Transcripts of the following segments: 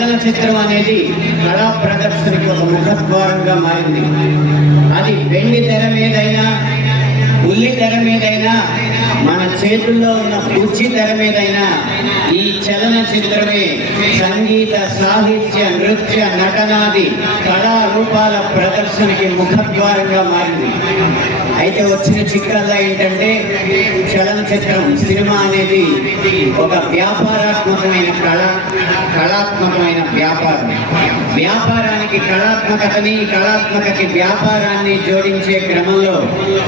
చలనచిత్రం అనేది కళా ప్రదర్శనకి ఒక ముఖద్వారంగా మారింది. అది వెండి తెర మీదైనా, ఉల్లి తెర మీదైనా, మన చేతుల్లో ఉన్న కుర్చీ తెర మీదైనా ఈ చలనచిత్రమే సంగీత, సాహిత్య, నృత్య, నటనాది కళారూపాల ప్రదర్శనకి ముఖద్వారంగా మారింది. అయితే వచ్చిన చిక్కల్లా ఏంటంటే చలనచిత్రం, సినిమా అనేది ఒక వ్యాపారాత్మకమైన కళాత్మకమైన వ్యాపారం. వ్యాపారానికి కళాత్మకతని, కళాత్మకకి వ్యాపారాన్ని జోడించే క్రమంలో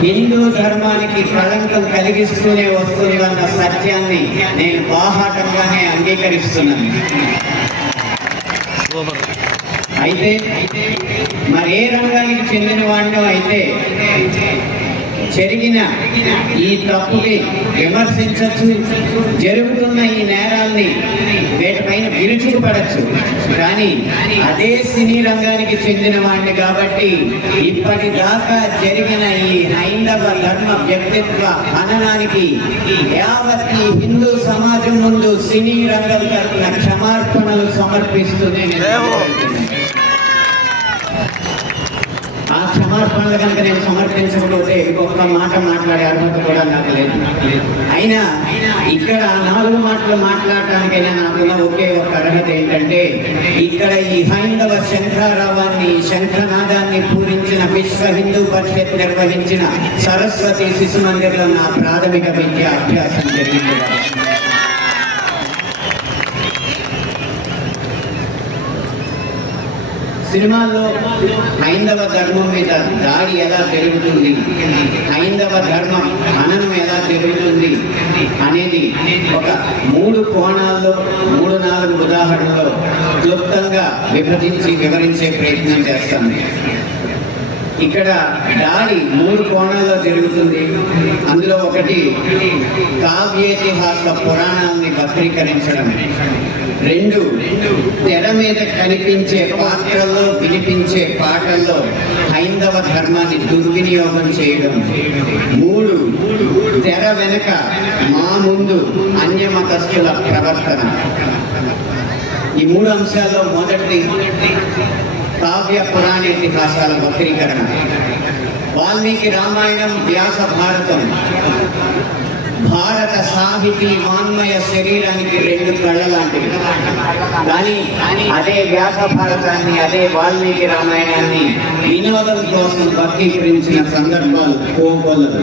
హిందూ ధర్మానికి కళంకం కలిగిస్తూనే వస్తుందన్న సత్యాన్ని నేను బాహాటంగానే అంగీకరిస్తున్నాను. అయితే మరే రంగానికి చెందిన వాడినో అయితే జరిగిన ఈ తప్పుని విమర్శించచ్చు, జరుగుతున్న ఈ నేరాల్ని వీటిపైన విరుచుకుపడచ్చు. కానీ అదే సినీ రంగానికి చెందిన వాడిని కాబట్టి ఇప్పటిదాకా జరిగిన ఈ హైందవ ధర్మ వ్యక్తిత్వ హననానికి యావత్ ఈ హిందూ సమాజం ముందు సినీ రంగం తరపున క్షమార్పణలు సమర్పిస్తూనే ఆ క్షమార్పణలు కనుక నేను సమర్పించకపోతే ఇంకొక మాట మాట్లాడే అర్హత కూడా నాకు లేదు. అయినా ఇక్కడ 4 మాటలు మాట్లాడటానికైనా నాకున్న ఒకే ఒక అర్హత ఏంటంటే, ఇక్కడ ఈ హైందవ శంఖారావాన్ని, శంఖనాదాన్ని పూరించిన విశ్వ హిందూ పరిషత్ నిర్వహించిన సరస్వతి శిశు మందిర్లో నా ప్రాథమిక విద్య అభ్యాసం జరిగింది. సినిమాల్లో హైందవ ధర్మం మీద దాడి ఎలా జరుగుతుంది, హైందవ ధర్మం హననం ఎలా జరుగుతుంది అనేది ఒక 3 కోణాల్లో 3-4 ఉదాహరణలో క్లుప్తంగా వివరించే ప్రయత్నం చేస్తాను. ఇక్కడ దాడి 3 కోణాల్లో జరుగుతుంది. అందులో ఒకటి కావ్యేతిహాస పురాణాలని వక్రీకరించడం, 2 తెర మీద కనిపించే పాత్రల్లో, వినిపించే పాటల్లో హైందవ ధర్మాన్ని దుర్వినియోగం చేయడం, 3 తెర వెనక మా ముందు అన్యమతస్థుల ప్రవర్తన. ఈ 3 అంశాల్లో మొదటి కావ్య పురాణేతిహాసాల వక్రీకరణ. వాల్మీకి రామాయణం, వ్యాస భారతం భారత సాహితీ వాన్మయ శరీరానికి 2 కళ్ళ లాంటివి. కానీ అదే వ్యాస భారతాన్ని, అదే వాల్మీకి రామాయణాన్ని వినోదం కోసం వక్రీకరించిన సందర్భాలు కోకొల్లలు.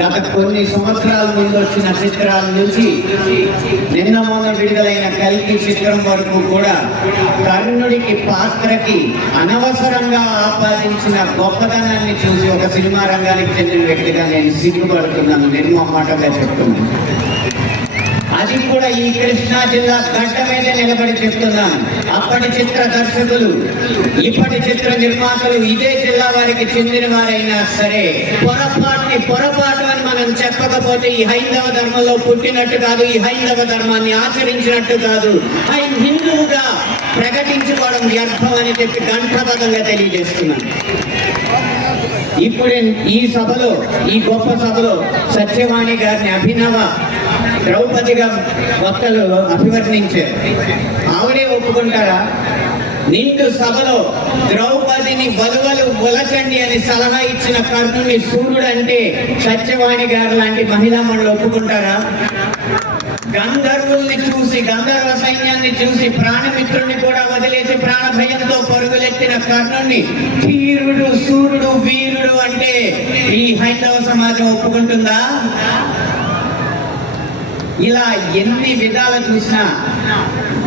గత కొన్ని సంవత్సరాల ముందు వచ్చిన చిత్రాల నుంచి నిన్న మొన్న విడుదలైన కల్కి చిత్రం వరకు కూడా కర్ణుడికి పాత్రకి అనవసరంగా ఆపాదించిన గొప్పతనాన్ని చూసి ఒక సినిమా రంగానికి చెందిన వ్యక్తిగా నేను సిగ్గుపడుతున్నాను, నిర్మమాటంగా చెప్తున్నాను. అది కూడా ఈ కృష్ణా జిల్లా గడ్డ మీదే నిలబడి చెప్తున్నాను. అప్పటి చిత్ర దర్శకులు, ఇప్పటి చిత్ర నిర్మాతలు ఇదే జిల్లా వారికి చెందిన వారైనా సరే పొరపాటు అని మనం చెప్పకపోతే ఈ హైందవ ధర్మంలో పుట్టినట్టు కాదు, ఈ హైందవ ధర్మాన్ని ఆచరించినట్టు కాదు, హిందువుగా ప్రకటించుకోవడం వ్యర్థం అని చెప్పి గంటబద్ధంగా తెలియజేస్తున్నాను. ఇప్పుడు ఈ సభలో, ఈ గొప్ప సభలో సత్యవాణి గారిని అభినవ ద్రౌపదిగా వక్తలు అభివర్ణించారు. ఆవిడే ఒప్పుకుంటారా? నిండు సభలో ద్రౌపదిని వలువలు ఒలచండి అని సలహా ఇచ్చిన కర్ణుని సూర్యుడు అంటే సత్యవాణి గారు లాంటి మహిళా మండలి ఒప్పుకుంటారా? గంధర్వుల్ని చూసి, గంధర్వ సైన్యాన్ని చూసి ప్రాణమిత్రుల్ని కూడా వదిలేసి ప్రాణ భయంతో పరుగులెత్తిన కర్ణుని ధీరుడు, సూర్యుడు, వీరుడు అంటే ఈ హైందవ సమాజం ఒప్పుకుంటుందా? ఇలా ఎన్ని విధాలు చూసినా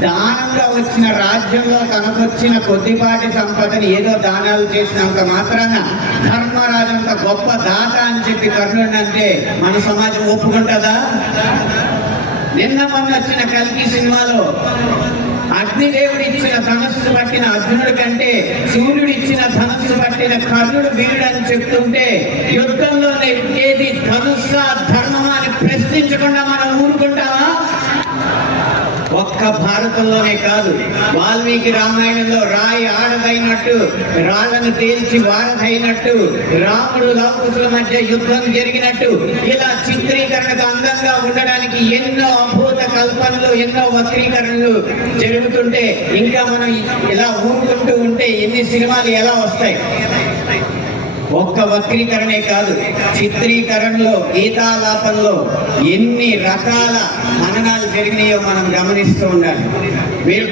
దానంగా వచ్చిన రాజ్యంలో తనకొచ్చిన కొద్దిపాటి సంపదని ఏదో దానాలు చేసినంత మాత్రాన ధర్మరాజంత గొప్ప దాత అని చెప్పి కర్ణుడిని అంటే మన సమాజం ఒప్పుకుంటుందా? నిన్న మొన్న వచ్చిన కల్కి సినిమాలో అగ్నిదేవుడు ఇచ్చిన ధనస్సు పట్టిన అర్జునుడి కంటే సూర్యుడు ఇచ్చిన ధనస్సు పట్టిన కర్ణుడు వీరుడు అని చెప్తుంటే యుద్ధంలో ఏది ధనుస్స ధర్మమా అని ప్రశ్నించకుండా మనం ఊరుకుంటామా? ఒక్క భారతంలోనే కాదు, వాల్మీకి రామాయణంలో రాయి ఆడదైనట్టు, రాళ్లను తేల్చి వారదైనట్టు, రాముడు రాక్షసుల మధ్య యుద్ధం జరిగినట్టు ఇలా చిత్రీకరణకు అందంగా ఉండడానికి ఎన్నో అద్భుత కల్పనలు ఎన్నో వక్రీకరణలు జరుగుతుంటే ఇంకా మనం ఇలా ఊరుకుంటూ ఉంటే ఎన్ని సినిమాలు ఎలా వస్తాయి? ఒక్క వక్రీకరణే కాదు, చిత్రీకరణలో గీతాలాపనలో ఎన్ని రకాల మననాలు జరిగినాయో మనం గమనిస్తూ ఉండాలి. మీరు